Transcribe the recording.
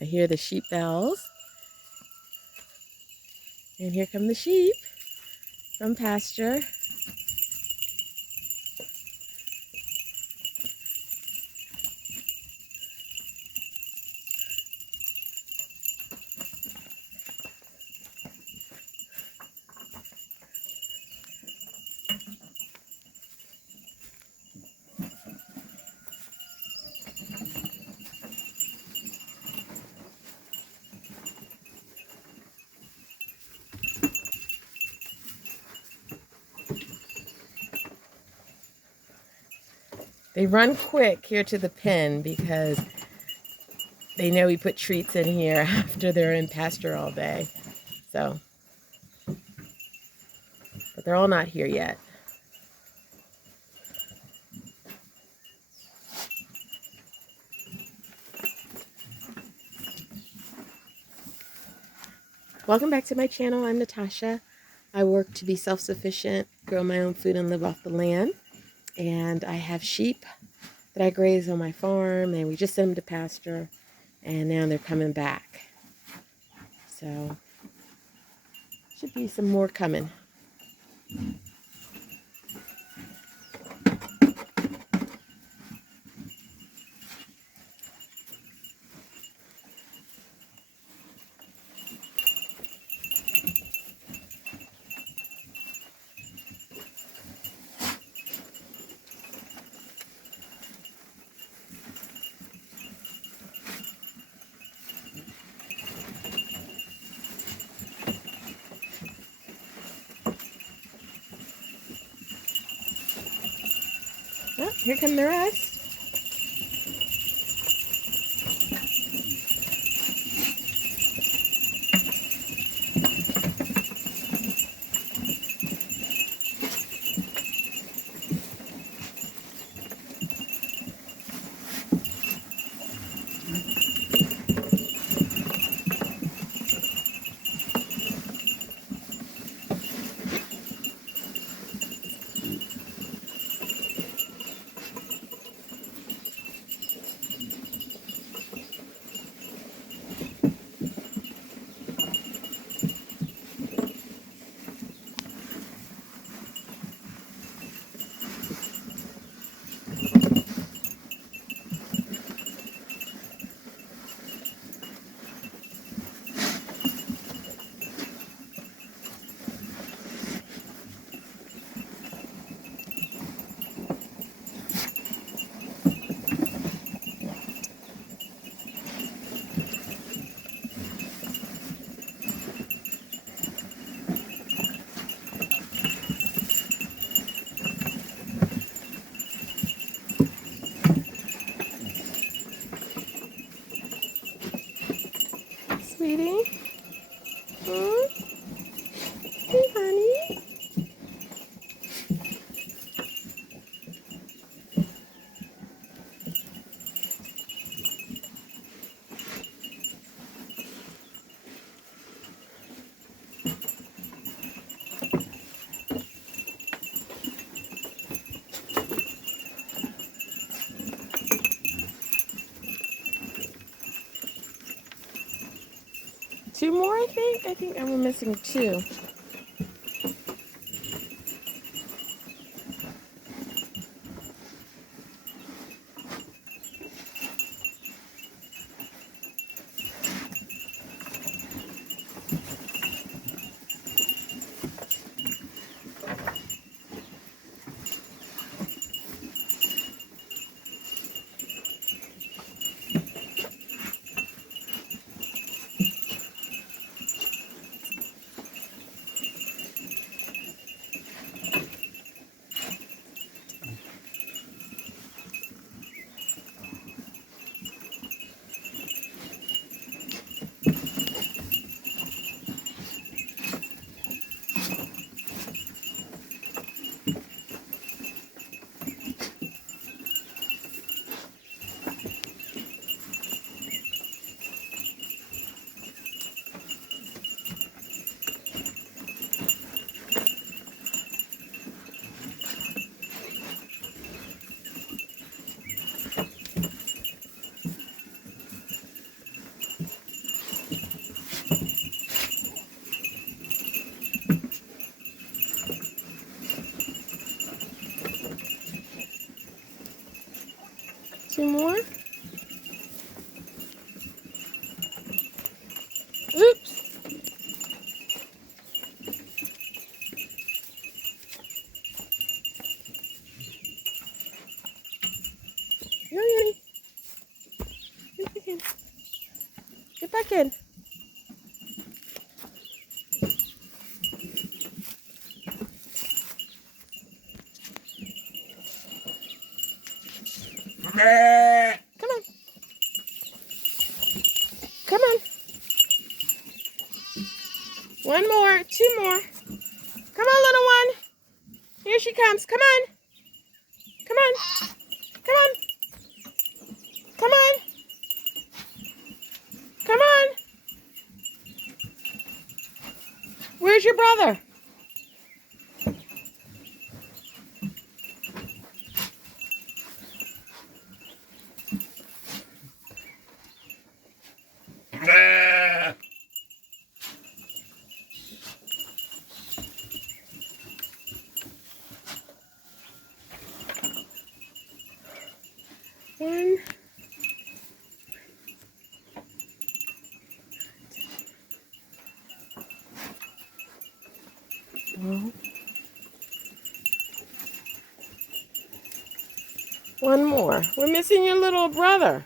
I hear the sheep bells. And here come the sheep from pasture. They run quick here to the pen because they know we put treats in here after they're in pasture all day. So, but they're all not here yet. Welcome back to my channel. I'm Natasha. I work to be self-sufficient, grow my own food, and live off the land. And I have sheep that I graze on my farm, and we just sent them to pasture, and now they're coming back. So, should be some more coming. Oh, here come the rest. Sweetie? Hey, honey? Two more, I think? I think I'm missing two. Two more. Oops. No, Yuri. Get back in. Get back in. Come on. Come on. One more. Two more. Come on, little one. Here she comes. Come on. Come on. Come on. Come on. Come on. Where's your brother? One. Oh. One more. We're missing your little brother.